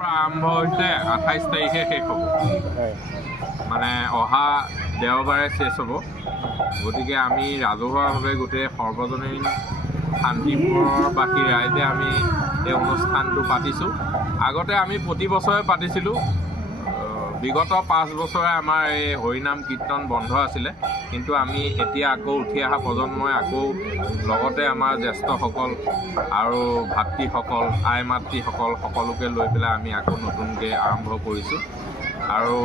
আৰম্ভ হৈছে 28 তাৰিখে শেষ হ'ব। মানে অহা দেওবাৰে শেষ হ'ব। গতিকে আমি ৰাজহুৱাভাৱে গোটেই সৰ্বজনীন শান্তিপুৰবাসী ৰাইজে আমি এই অনুষ্ঠানটো পাতিছোঁ। আগতে আমি প্ৰতি বছৰে পাতিছিলোঁ। বিগত 5 বছৰে আমাৰ এই হৰিনাম কীৰ্তন বন্ধ আছিলে, কিন্তু আমি এতিয়া আকৌ উঠি অহা প্ৰজন্মই আকৌ লগতে আমাৰ জ্যেষ্ঠসকল আৰু ভাতৃসকল, আই মাতৃসকল সকলোকে লৈ পেলাই আমি আকৌ নতুনকৈ আৰম্ভ কৰিছোঁ। আৰু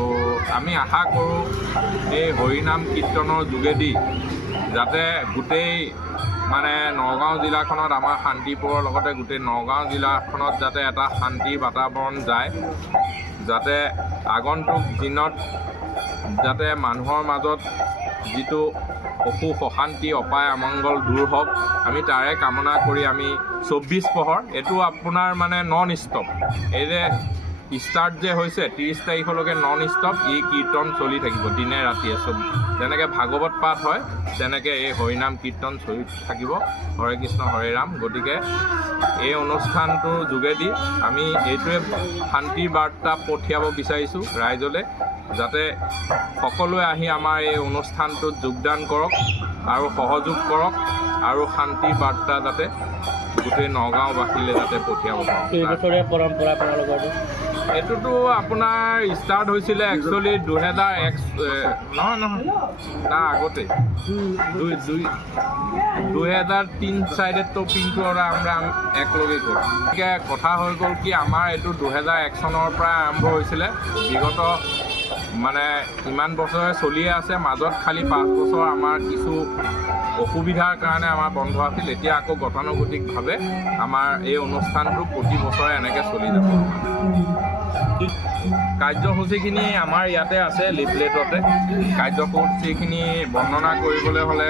আমি আশা কৰোঁ এই হৰিনাম কীৰ্তনৰ যোগেদি যাতে গোটেই মানে নগাঁও জিলাখনত আমাৰ শান্তিপুৰৰ লগতে গোটেই নগাঁও জিলাখনত যাতে এটা শান্তিৰ বাতাবৰণ যায়, যাতে আগন্তুক দিনত যাতে মানুহৰ মাজত যিটো অসুখ অশান্তি অপায় অমংগল দূৰ হওক, আমি তাৰে কামনা কৰি আমি 24 প্ৰহৰ এইটো আপোনাৰ মানে নন ষ্টপ, এই যে ষ্টাৰ্ট যে হৈছে 30 তাৰিখলৈকে নন ষ্টপ এই কীৰ্তন চলি থাকিব দিনে ৰাতিয়ে। যেনেকৈ ভাগৱত পাঠ হয় তেনেকৈ এই হৰিনাম কীৰ্তন চলি থাকিব। হৰে কৃষ্ণ হৰে ৰাম। গতিকে এই অনুষ্ঠানটোৰ যোগেদি আমি এইটোৱে শান্তিৰ বাৰ্তা পঠিয়াব বিচাৰিছোঁ ৰাইজলৈ, যাতে সকলোৱে আহি আমাৰ এই অনুষ্ঠানটোত যোগদান কৰক আৰু সহযোগ কৰক আৰু শান্তিৰ বাৰ্তা যাতে গোটেই নগাঁওবাসীলৈ যাতে পঠিয়াব পাৰোঁ। কেইবছৰীয়া পৰম্পৰা আপোনালোকৰ? এইটোতো আপোনাৰ ষ্টাৰ্ট হৈছিলে একচুৱেলি 2001 নহয় তাৰ আগতে 2003 চাইডেতো পিনটো আমৰা একলগে কৰোঁ। গতিকে কথা হৈ গ'ল কি আমাৰ এইটো 2001 চনৰ পৰা আৰম্ভ হৈছিলে। বিগত মানে ইমান বছৰে চলিয়ে আছে, মাজত খালি 5 বছৰ আমাৰ কিছু অসুবিধাৰ কাৰণে আমাৰ বন্ধ আছিল। এতিয়া আকৌ গতানুগতিকভাৱে আমাৰ এই অনুষ্ঠানটো প্ৰতি বছৰে এনেকৈ চলি যাব। কাৰ্যসূচীখিনি আমাৰ ইয়াতে আছে লিফলেটতে। কাৰ্যসূচীখিনি বৰ্ণনা কৰিবলৈ হ'লে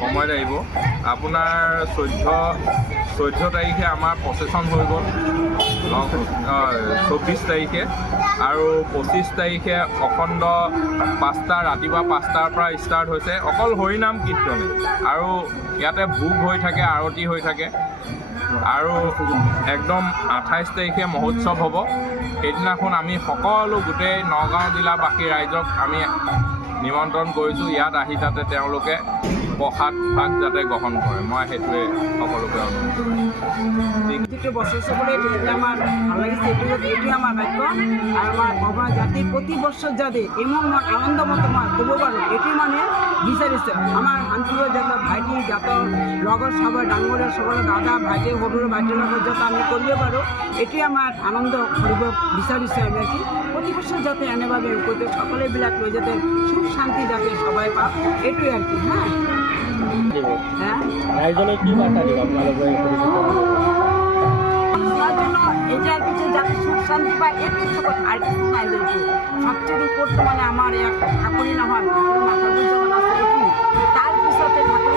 সময় লাগিব। আপোনাৰ 14 তাৰিখে আমাৰ প্ৰচেশ্যন হৈ গ'ল, 24 তাৰিখে আৰু 25 তাৰিখে অখণ্ড 5টা ৰাতিপুৱা 5টাৰ পৰা ষ্টাৰ্ট হৈছে অকল হৰিনাম কীৰ্তনে, আৰু ইয়াতে ভোগ হৈ থাকে, আৰতি হৈ থাকে। আৰু একদম 28 তাৰিখে মহোৎসৱ হ'ব। সেইদিনাখন আমি সকলো গোটেই নগাঁও জিলাবাসী ৰাইজক আমি নিমন্ত্ৰণ কৰিছোঁ, ইয়াত আহি যাতে তেওঁলোকে প্ৰসাদ ভাগ যাতে গ্ৰহণ কৰে। মই সেইটোৱে সকলোকে অনুৰোধ কৰিছোঁ। যিটো বছৰ চবলৈ তেতিয়া আমাৰ ভাল লাগিছে, এইটোৱে আমাৰ ভাগ্য। আৰু আমাৰ ভগৱান জাতি প্ৰতি বছৰ যাতে ইমান আনন্দমত মই ক'ব পাৰোঁ, এইটো মানে বিচাৰিছে আমাৰ শান্তিপুৰ যাতে ভাইটি জাতৰ লগৰ সবাই ডাঙৰীয়া সবৰে দাদা ভাইটি সৰুৰ ভাইটিৰ লগত যাতে আমি কৰিব পাৰোঁ, এইটোৱে আমাৰ আনন্দ কৰিব বিচাৰিছে। আমি কি প্ৰতি বছৰ যাতে এনেভাবে গোটেই সকলোবিলাক লৈ যাতে সুখ শান্তি যাতে সবাই পাওক, এইটোৱে আর কি। হ্যাঁ রাইজলৈ কি বার্তা দিব আপোনালোকে? শোনার জন্য এটার পিছিয়ে যাতে সুখ শান্তি পায়, এটাই জগৎ আর কিছু নাই। যেহেতু সবচেয়ে উপর মানে আমার এক ঠাকুরই না হয়, ঠাকুর মাথার যখন আছে এটি তার পিছতে ঠাকুর